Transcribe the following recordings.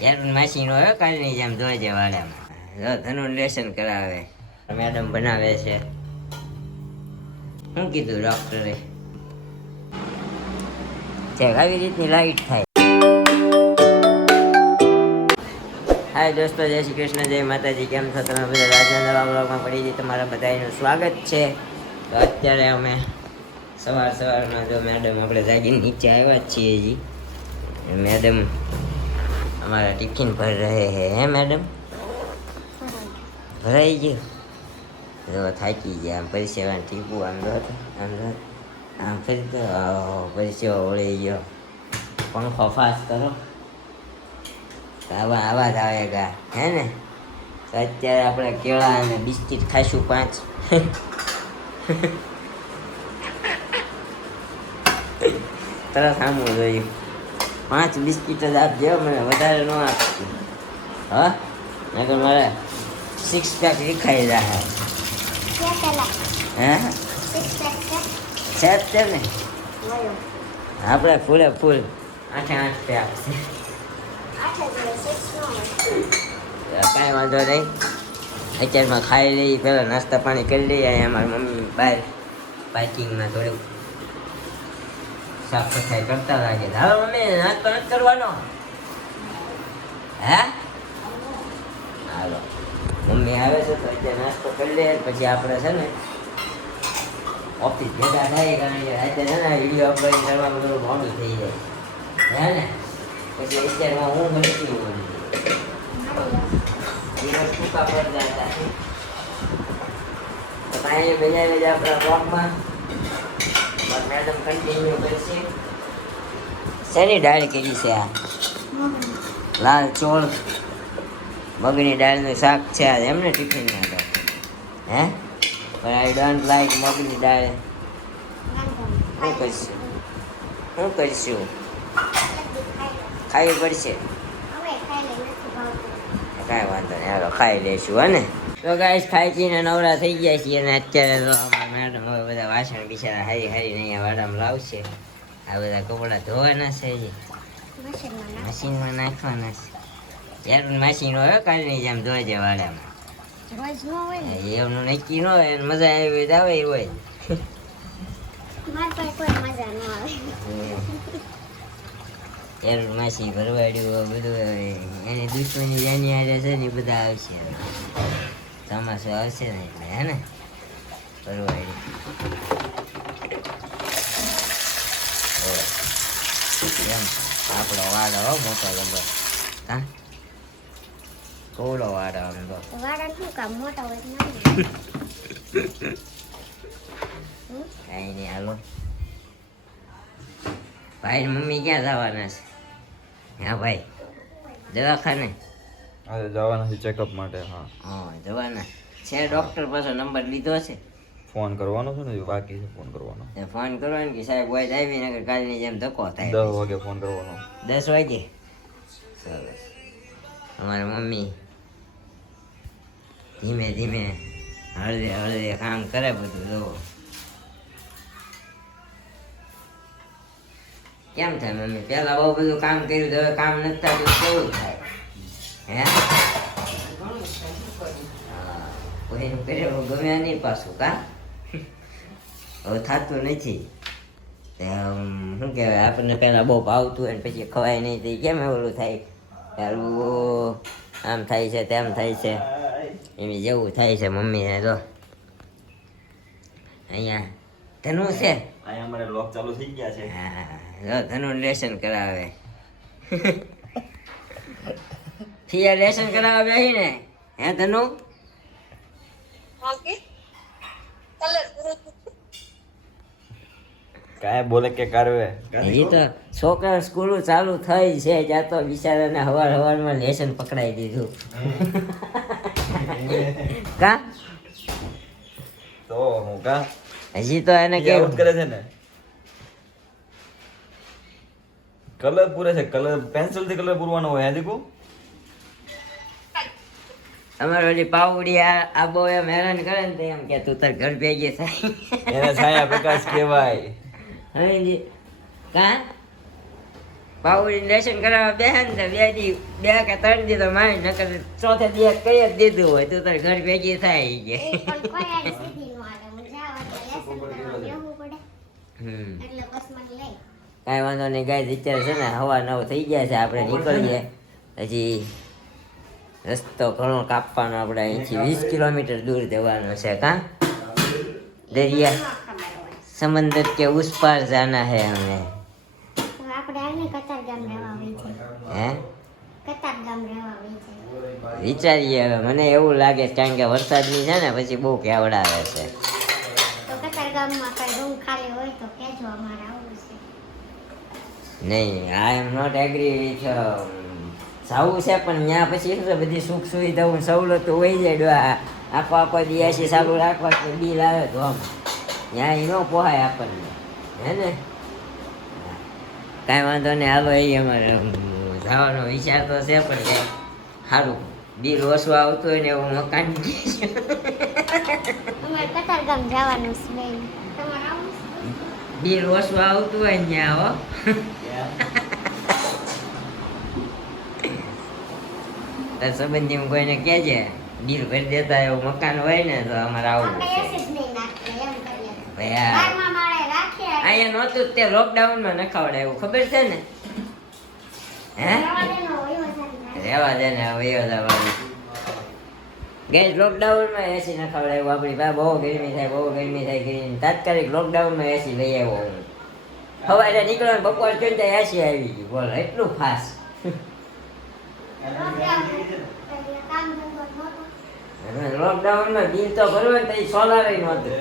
યાર માસી નો કાલની જેમ જોઈ વાડામાં ધનું લેસન કરાવે મેડમ બનાવે છે. શું કીધું ડોક્ટરે? આવી રીતની લાઈટ થાય. હાય દોસ્તો, જય શ્રી કૃષ્ણ, જય માતાજી. કેમ છો તમે બધા? રાજના નવા બ્લોગમાં પડી જઈ તમારા બધાનું સ્વાગત છે. તો અત્યારે અમે સવારમાં જો મેડમ આપણે જાગીને નીચે આવ્યા જ છીએ. હજી મેડમ અમારા ટિફિન ભર રહે હે મેડમ? ભરાઈ ગયું? જો થાકી ગયા. આમ પરિસેવાનું ટીપું આમ આમ ફરી તો પરિસેવા વળી ગયો. પંખો ફાસ કરો, આવા આવાજ આવેગા હે ને. તો અત્યારે આપણે કેળા અને બિસ્કિટ ખાઈશું 5. તરત સામું જોયું 5 બિસ્કિટ જ આપજો, મને વધારે ન આપજો. હા નકર મારે 6 પેક વિખાઈ જાય. હે છે જ તે ને, આપણે ફૂલે ફૂલ 8 પેક છે. કાંઈ વાંધો નહીં, અત્યારમાં ખાઈ લઈએ, પહેલાં નાસ્તા પાણી કરી લઈએ. અહીંયા મારી મમ્મી બહાર પાર્કિંગમાં થોડું સાફ સફાઈ કરતા લાગે. હાલો મમ્મી, નાસ્તો નથી કરવાનો? હે હાલો, મમ્મી આવે છે તો અત્યારે નાસ્તો કરી લે, પછી આપણે છે ને ઓફિસ ભેગા થાય. કારણ કે અત્યારે છે ને વિડીયો અપલોડ કરવામાં થોડું મોડું થઈ જાય હે ને. પછી અત્યારમાં હું મળતી દિવસ ટૂંકા પડતા હતા. તો કાંઈ બેજાને જ આપણા બ્લોગમાં મેડમ કન્ટિન્યુ કરશે. શેની દાળ કરી છે આ? લાલ ચોળ મગની દાળનું શાક છે આ એમને ટિફિનમાં તો. હે પણ આઈ ડોન્ટ લાઈક મગની દાળ. શું કરશું? ખાવી પડશે. કાંઈ વાંધો નહીં, હાલો ખાઈ લઈશું હે ને. તો ગાઈસ ખાઈ પીને નવરા થઈ ગયા છીએ અને અત્યારે તો અમારા મેડમ હવે બધા વાસણ બિચારા હારી હારીને અહીંયા વાડામાં લાવશે. આ બધા કપડાં ધોવાના છે, મશીનમાં નાખવાના છે. યાર મશીન હોય કાલની જેમ ધોઈ જાય વાડામાં. એમનું નક્કી ન હોય, મજા આવી આવે હોય. યાર માસી ભરવાડ્યું બધું એની દુશ્મની જેની આજે છે ને બધા આવશે. ચોમાસું આવશે ને એટલે હે ને ભરવાડ્યું. એમ આપણો વાડો હો મોટો જબર. હા કોવડો વાડો આમ તો કાંઈ નહીં. હાલો ભાઈ મમ્મી ક્યાં જવાના છે? હા ભાઈ દવાખાને જવાના છે ચેકઅપ માટે. હા જવાના છે. ડૉક્ટર પાસે નંબર લીધો છે? ફોન કરવાનો છે ને, બાકી છે ફોન કરવાનો. ફોન કરવાનો કે સાહેબ હોય આવી ને કાલની જેમ ધક્કો થાય. 10 વાગે ફોન કરવાનો. 10 વાગે? સરસ. અમારી મમ્મી ધીમે ધીમે હળદે હળદે કામ કરે બધું. જો કેમ થાય મમ્મી? પહેલા બહુ બધું કામ કર્યું, હવે કામ નથી થતું, કેવું થાય? હે કોઈનું કર્યું ગમ્યા નહીં પાછું કા? હવે થતું નથી. શું કહેવાય, આપણને પહેલાં બહુ ભાવતું હોય ને પછી ખવાય નહીં તો કેમ એવું થાય? તારું આમ થાય છે તેમ થાય છે, એમ જેવું થાય છે મમ્મીને. જો અહીંયા ધનુ છે, અહીંયા અમારે લોક ચાલુ થઈ ગયા છે. હા ધનુ લેસન કરાવે. ફિયા લેસન કરાવે બેહી ને. હે ધનુ કાંઈ બોલે કે કરવે? હજી તો છોકરા સ્કૂલો ચાલુ થઈ છે ત્યાં તો બિચારાને હવારમાં લેસન પકડાઈ દીધું. કા તો હું કા હજી તો એને કેવું કરે છે ને, કલર પૂરે છે. કલર પેન્સિલ થી કલર પૂરવાનો હોય. હજી કો અમારે ઓલી પાવડી આ બહુ એમ હેરાન કરે ને તો એમ કે તું તાર ઘર ભેગી થાય. એને છાયા પ્રકાશ કહેવાય. હવે કા બાઉરી લેશન કરાવવા બેહે ને તો 2 દી 2 કે 3 દી તો મારી નકર ચોથે દી કઈ જ દીધું હોય તું તાર ઘર ભેગી થાય ઈ કે એ પણ કોઈ આડી સીધી નો હાલે હું જાવા તો લેસન કરવા બેહવું પડે એટલે બસ મને લઈ કાંઈ વાંધો નહીં ગાઈસ અત્યારે છે ને હવા 9 થઈ ગયા છે આપણે નીકળીએ હજી રસ્તો ઘણો કાપવાનો આપણે અહીંથી 20 કિલોમીટર દૂર જવાનો છે કાં દરિયા समंदर के उस पार जाना है हमें તો આપણે આને કતાર ગામ રહેવા આવી છે હે કતાર ગામ રહેવા આવી છે વિચારીએ હવે મને એવું લાગે છે કારણ કે વરસાદની છે ને પછી બહુ કેવડાવે છે તો કતાર ગામમાં કઈ રૂમ ખાલી હોય તો કહેજો અમારે આવું છે નહીં આઈ એમ નોટ એગ્રી વિથ સાવું છે પણ ત્યાં પછી શું છે બધી સુખ સુવિધાઓ સવલતો હોય જાય આખો દિયાસી ચાલુ રાખવા કે બિલ આવે તો આમ ત્યાં એ ન પોહાય આપણને હે ને કાંઈ વાંધો નહીં હાલો એ અમારે જવાનો વિચાર તો છે પણ કાંઈ સારું બિલ ઓછું આવતું હોય ને એવું મકાન અમારે કતાર ગામ જવાનું છે બેન તમારે આવું છે બિલ ઓછું આવતું હોય ને ત્યાં હો તાર સંબંધી કોઈને કહેજે બિલ ભરી દેતા એવું મકાન હોય ને તો અમારે આવવું આપણે છે એસી જ નહીં નાખીએ એમ કરીએ ભાઈ આ બારમાં માળે રાખીએ અહીંયા નહોતું જ તે લોકડાઉનમાં નખાવડાયું ખબર છે ને હે રહેવા દેનો હોય વધારે રેવા દે ને હવે એ જવાનું ગેસ લોકડાઉનમાં એસી નખાવડાયું આપણી પાસે બહુ ગરમી થાય કરીને તાત્કાલિક લોકડાઉનમાં એસી લઈ આવ્યો હું સવારે નીકળવાનું બપોર કરીને ત્યાં એસી આવી ગયું બોલો એટલું ફાસ્ટ કામ ધંધો નહોતો લોકડાઉનમાં બિલ તો ભરવું ને તો સોલાર નહોતું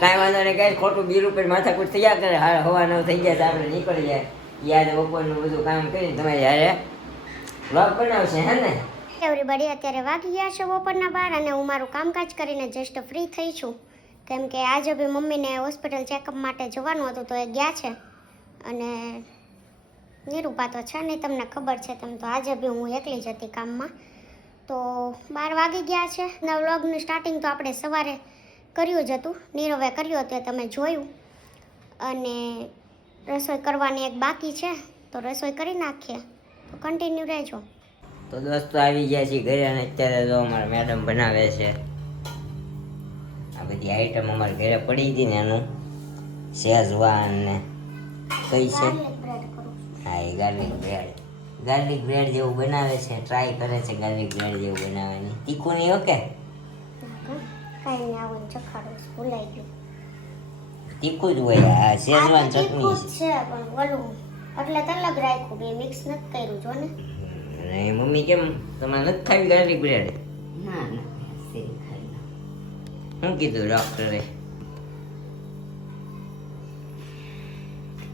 કાંઈ વાંધો નહીં કાંઈ ખોટું બિલ ઉપર માથાકૂટ થયા કરે હવા 9 થઈ ગયા તો આપણે નીકળી જાય યાદ બપોરનું બધું કામ કરીને તમારે યારે બ્લોગ બનાવશે હે ને એવરીબડી અત્યારે વાગી ગયા છે બપોરના 12 અને હું મારું કામકાજ કરીને જસ્ટ ફ્રી થઈ છું કેમ કે આજે બી મમ્મીને હોસ્પિટલ ચેકઅપ માટે જવાનું હતું તો એ ગયા છે અને નિરૂપા તો છે નહીં તમને ખબર છે તેમ તો આજે બી હું એકલી જ હતી કામમાં તો 12 વાગી ગયા છે ના વ્લોગનું સ્ટાર્ટિંગ તો આપણે સવારે કર્યું જ હતું નીરવે કર્યું હતું તમે જોયું અને રસોઈ કરવાની એક બાકી છે તો રસોઈ કરી નાખીએ તો કન્ટિન્યુ રહેજો તો દોસ્તો આવી ગયા છીએ ઘરે અને અત્યારે જો અમારા મેડમ બનાવે છે આ બધી આઈટમ અમારા ઘરે પડી હતી ને એનું શેઝવાન ને કઈ છે હા એ ગાર્લિક બ્રેડ જેવું બનાવે છે ટ્રાય કરે છે ગાર્લિક બ્રેડ જેવું બનાવવાની તીખું નહીં ઓકે કાંઈ નહીં આવું ચખાડું ભૂલાઈ ગયું તીખું જ હોય આ શેઝવાન આ તો તીખું ચટણી જ છે પણ ઓલું એટલે તો અલગ રાખ્યું બે મિક્સ નથી કર્યું જો ને છે અને મમ્મી કેમ તમારે નથી ખાવી ગાર્લિક બ્રેડ ના ના સેરી ખાઈ લો. શું કીધું ડોક્ટરે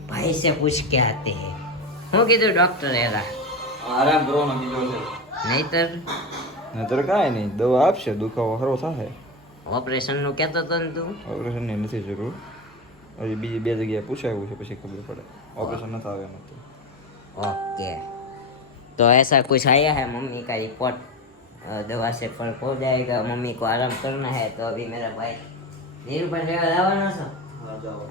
ભાઈ से पूछ के आते हैं શું કીધું ડોક્ટરે એલા આરામ કરવાનો બીજો છે નહીતર નતર કાંઈ નહીં દવા આપશે દુખાવો ખરો થાય ઓપરેશન નું કહેતો તો ને તું ઓપરેશનની નથી જરૂર હજી બીજી 2 જગ્યાએ પૂછાયું છે પછી ખબર પડે ઓપરેશન નથી આવે નથી ओके तो ऐसा कुछ आया है मम्मी का रिपोर्ट दवा से फर्क हो जाएगा मम्मी को आराम करना है तो अभी मेरा भाई निरूपा लेवा लावવાનો છો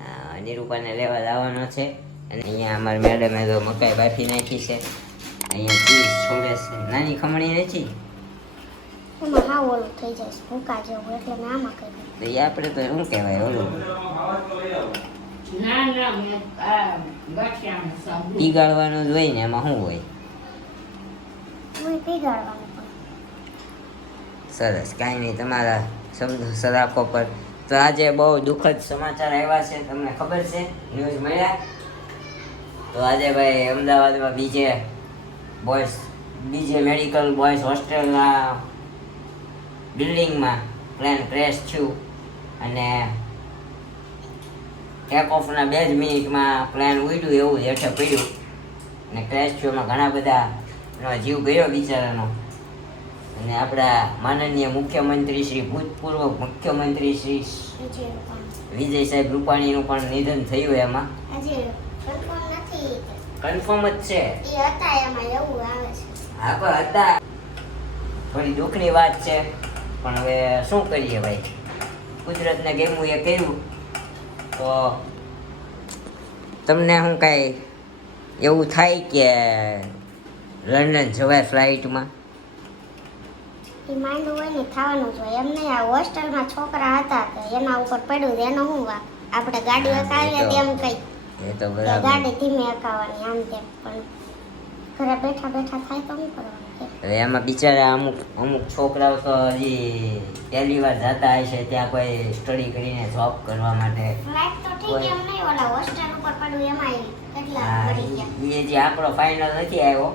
હા નિરૂપાને લેવા લાવવાનો છે અને અહીંયા અમારી મેડમે તો મકાઈ બાફી નાખી છે અહીંયા ચીઝ છોડે છે નાની ખમણી નથી એમાં હા ઓલું થઈ જાય ભૂકા જેવું એટલે મેં આમાં કર્યું તો એ આપણે તો શું કહેવાય ઓલું ના ના મેં આ ગાંઠિયાનું સાબુ પીગાળવાનું જ હોય ને એમાં શું હોય હું પીગાડવાનું પણ સરસ કાંઈ નહીં તમારા શબ્દ સરાખો પર તો આજે બહુ દુઃખદ સમાચાર આવ્યા છે તમને ખબર છે ન્યૂઝ મળ્યા તો આજે ભાઈ અમદાવાદમાં બીજે મેડિકલ બોયઝ હોસ્ટેલના બિલ્ડિંગમાં પ્લેન ક્રેશ થયું અને ટેક ઓફના 2 જ મિનિટમાં પ્લેન ઉડ્યું એવું હેઠે પડ્યું અને ક્રેશ થયું એમાં ઘણા બધાનો જીવ ગયો બિચારાનો અને આપણા માનનીય મુખ્યમંત્રી શ્રી ભૂતપૂર્વ મુખ્યમંત્રી શ્રી બીજી પણ વિજય સાહેબ રૂપાણીનું પણ નિધન થયું એમાં હજી કન્ફર્મ નથી કન્ફર્મ જ છે એ હતા એમાં એવું આવે છે હા પણ હતા થોડી દુઃખની વાત છે પણ હવે શું કરીએ ભાઈ કુદરતને ગમ્યું એ કર્યું તો તમને હું કાંઈ એવું થાય કે લંડન જવાય ફ્લાઇટમાં? એ માંડવું હોય ને થવાનું જ હોય. એમ નહીં, આ હોસ્ટેલમાં છોકરા હતા તો એના ઉપર પડ્યું એનો શું વાત? આપણે ગાડી હા, હકાવીએ એ તો- તેમ કઈ એ તો કે બરાબર. ગાડી ધીમે હકાવવાની આમ તેમ, પણ ઘરે બેઠા બેઠા થાય તો શું કરવાનું કે? હવે એમાં બિચારા અમુક અમુક છોકરાઓ તો હજી પહેલી વાર જતા હશે ત્યાં કોઈ સ્ટડી કરીને જોબ કરવા માટે. ફ્લાઇટ તો ઠીક, હોય. એમ નહીં, ઓલા હોસ્ટેલ ઉપર પડ્યું એમાં કેટલા હા, મરી ગયા. એ જે આપણો ફાઇનલ નથી આવ્યો,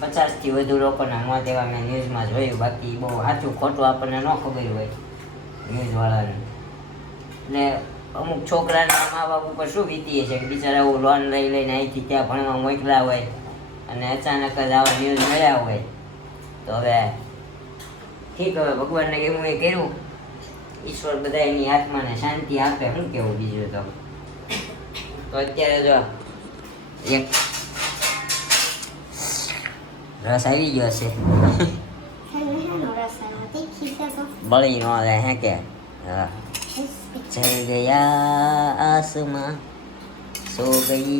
50 થી વધુ લોકોના મોત એવા મેં ન્યૂઝમાં જોયું. બાકી બહુ સાચું ખોટું આપણને ન ખબર હોય ન્યૂઝવાળાને. એટલે અમુક છોકરાના મા બાપ ઉપર શું વીતી છે કે બિચારા એવું લોન લઈ લઈને અહીંથી ત્યાં ભણવા મોકલ્યા હોય અને અચાનક જ આવા ન્યૂઝ મળ્યા હોય તો હવે ઠીક, હવે ભગવાનને કેવું એ કર્યું, ઈશ્વર બધા એની આત્માને શાંતિ આપે. શું કેવું બીજું તો અત્યારે જો એક રસ આવી ગયો છે. શેનો રસ આવ્યો? તીખી છે તો બળી ન રહે હે કે હા. चल गया आसमां सो गई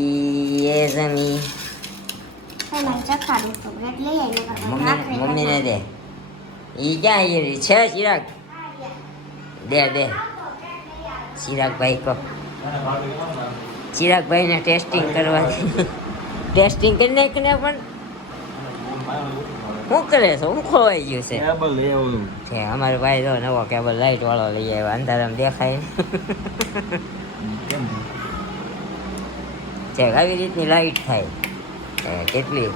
ये जमीन. પહેલા ચખાડું તો બ્રેડ લઈ આવી નકર ભાખરી મમ્મીને દે. ઈ ક્યાં એ રહી છે ચિરાગ? દે ચિરાગભાઈ કો. ચિરાગભાઈને ટેસ્ટિંગ કરવા ટેસ્ટિંગ કરી નાખીને પણ શું કરે છે? હું ખોવાઈ ગયું છે. કેબલ લઈ આવું. છે અમારો ભાઈ તો નવો કેબલ લાઈટ વાળો લઈ આવ્યો, અંધારામાં દેખાય ને. કેમ છે આવી રીતની લાઈટ થાય. કેટલી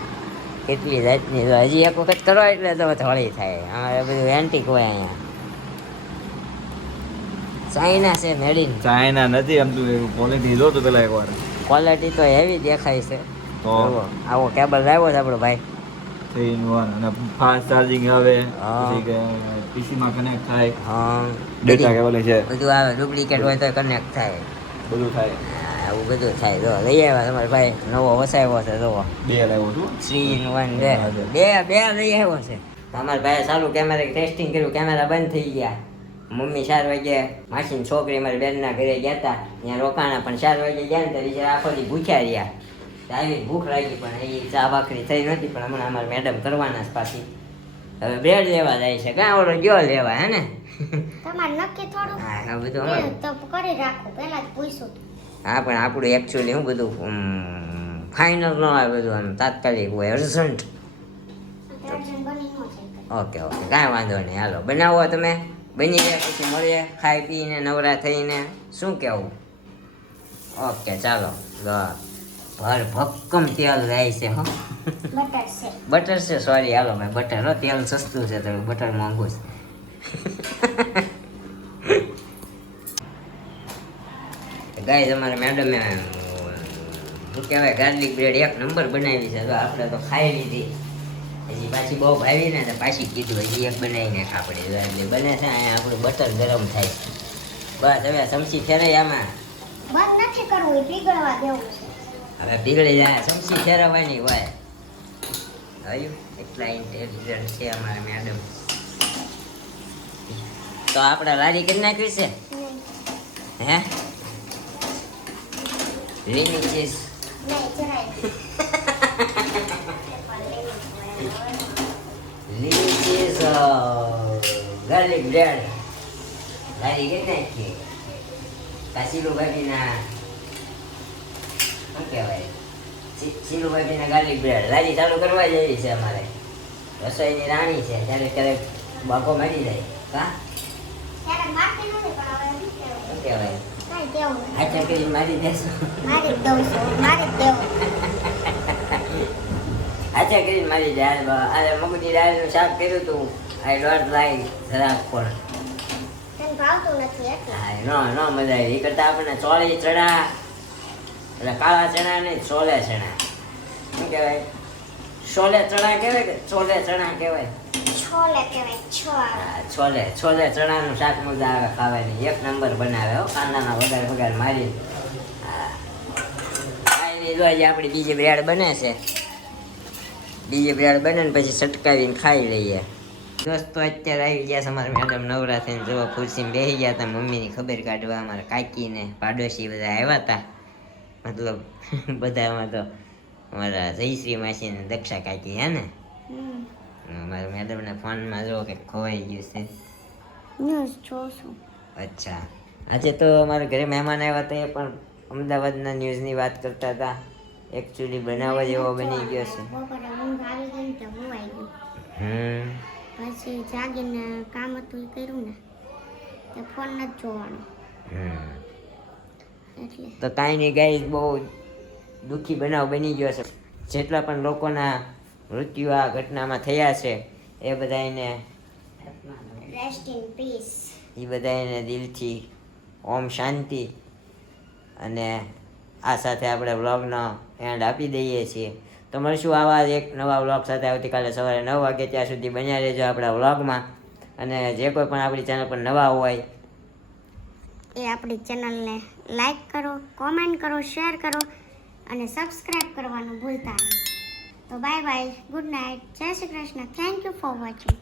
કેટલી જાતની તો હજી એક વખત કરો એટલે તો થોડી થાય. અમારે બધું એન્ટિક હોય અહીંયા. ચાઇના છે મેડ ઇન. ચાઇના નથી આમ તું ક્વોલિટી જો તો પેલા એકવાર ક્વોલિટી તો હેવી દેખાય છે. તો જુઓ, આવો કેબલ લાવ્યો છે આપણો ભાઈ. 3-in-1 અને ફાસ્ટ ચાર્જિંગ આવે, હા. પછી કે પીસી માં કનેક્ટ થાય, હા, ડેટા કેબલ છે, બધું આવે. ડુપ્લિકેટ હોય તો કનેક્ટ થાય. બધું થાય. આવું બધું થાય. જો લઈ આવ્યા તમારા ભાઈ, નવો વસાવ્યો છે. જુઓ, 2 લાવ્યો છું. 3-in-1 બે લઈ આવ્યો છે. અમારા ભાઈ સારું કેમેરા ટેસ્ટિંગ કર્યું, કેમેરા બંધ થઈ ગયા. મમ્મી 4 વાગે માસીની છોકરી મારી બેનના ઘરે ગયા હતા, ત્યાં રોકાણા. પણ 4 વાગે ગયા ને ત્યારે બિચારા આખો દી ભૂખ્યા રહ્યા. આવી ભૂખ લાગી પણ એ ચા ભાખરી થઈ નથી. પણ હમણાં અમારે મેડમ કરવાના જ પાછી. હવે બ્રેડ લેવા જાય છે. કાં ઓલો ગયો લેવા હે ને? તમારે નક્કી થોડું હા, આ બધું અમારું. તો કરી રાખો, પહેલા જ પૂછ્યું. હા, પણ આપણું એકચ્યુઅલી શું બધું ફાઇનલ ન આવે, બધું આમ તાત્કાલિક હોય, અર્જન્ટ. અર્જન્ટ બની ન જાય. ઓકે કાંઈ વાંધો નહીં. હાલો બનાવો તમે, બની ગયા પછી મળીએ ખાઈ પીને નવરા થઈને. શું કહેવું? ઓકે ચાલો. ભર ભક્કમ તેલ જાય છે. હો બટર છે. બટર છે, સોરી. હાલો ભાઈ, બટર હો. તેલ સસ્તું છે તો બટર મોંઘું છે. ગાઈસ અમારે મેડમે શું કહેવાય ગાર્લિક બ્રેડ 1 નંબર બનાવી છે. તો આપણે તો ખાઈ લીધી. હજી પાછી બહુ ભાવી ને તો પાછી કીધું હજી એક બનાવીને આપણે. એટલે બને છે અહીંયા આપણું બટર ગરમ થાય છે. બસ હવે ચમચી ફેરાય આમાં. બંધ નથી કરવું, એ પીગળવા દેવું છે. હવે પીગળી જાય, ચમચી ફેરવવાની હોય. હયું એટલા ઇન્ટેલિજન્ટ છે અમારા મેડમ. તો આપણે લારી કરી નાખવી છે હે? લીલી ચીઝ નહીં, જરાય. લીલી ચીઝ ગાર્લિક બ્રેડ લારી કરી નાખીએ. કાશીલુભાઈના શું કહેવાય, સીલુભાઈના ગાર્લિક બ્રેડ લારી ચાલુ કરવા જેવી છે અમારે. રસોઈની રાણી છે, ત્યારે ક્યારેક બાપો મારી જાય. કા ત્યારે મારતી નથી, પણ હવે શું કહેવું? શું કહેવાય, કાંઈ કેવું નથી. આચર કરીને મારી દેશો. મારી જ દઉં છું, મારી જ દેવું. આચર કરીને મારી જાય. આ મગની દાળનું શાક કર્યું હતું. આઈ ડોન્ટ લાઈક જરાક પણ. તને ભાવતું નથી એટલે. હા, નો મજા આવી. એ કરતા આપણને ચોળી ચણા, એટલે કાળા ચણા નહીં, છોલે ચણા. શું કહેવાય? છોલે ચણા કહેવાય કે છોલે ચણા કહેવાય? છોલે કહેવાય, છોળ. હા, છોલે ચણાનું શાક મજા આવે ખાવાની. 1 નંબર બનાવે હો, કાંદાના વઘાર મારી. હા, કાંઈ જો આજે આપણી બીજી બ્રેડ બને છે. બીજી બ્રેડ બને ને પછી સટકાવીને ખાઈ લઈએ. દોસ્તો અત્યારે આવી ગયા છે અમારા મેડમ નવરા થઈને. જો ખુરશીમાં બેસી ગયા હતા મમ્મીની ખબર કાઢવા. અમારા કાકીને પાડોશી બધા આવ્યા હતા. મતલબ બધામાં તો અમારા જયશ્રી માસી ને દક્ષા કાકી હે ને હમ મારા મેડમને ફોનમાં જો કે ખોવાઈ ગયું છે. ન્યૂઝ જોશું. અચ્છા, આજે તો અમારા ઘરે મહેમાન આવ્યા હતા એ પણ અમદાવાદના ન્યૂઝની વાત કરતા હતા. એકચ્યુઅલી બનાવવા જેવો બની ગયો છે. બપોરે ઊંઘ આવી ગઈ ને તો હોવાઈ ગયું. પછી જાગીને કામ હતું એ કર્યું ને તે ફોન નથી જોવાનો એટલે તો કાંઈ નહીં ગાઈસ, બહુ દુઃખી બનાવ બની ગયો છે. જેટલા પણ લોકોના મૃત્યુ આ ઘટનામાં થયા છે એ બધાને રેસ્ટ ઇન પીસ. એ બધાને દિલથી ઓમ શાંતિ. અને આ સાથે આપણે વ્લોગનો એન્ડ આપી દઈએ છીએ. તો મળશું આવા જ એક નવા વ્લોગ સાથે આવતીકાલે સવારે 9 વાગે. ત્યાં સુધી બન્યા રહેજો આપણા વ્લોગમાં. અને જે કોઈ પણ આપણી ચેનલ પર નવા હોય એ આપણી ચેનલને લાઈક કરો, કોમેન્ટ કરો, શેર કરો અને સબસ્ક્રાઈબ કરવાનું ભૂલતા નહીં. તો બાય બાય, ગુડ નાઇટ, જય Shri Krishna, thank you for watching.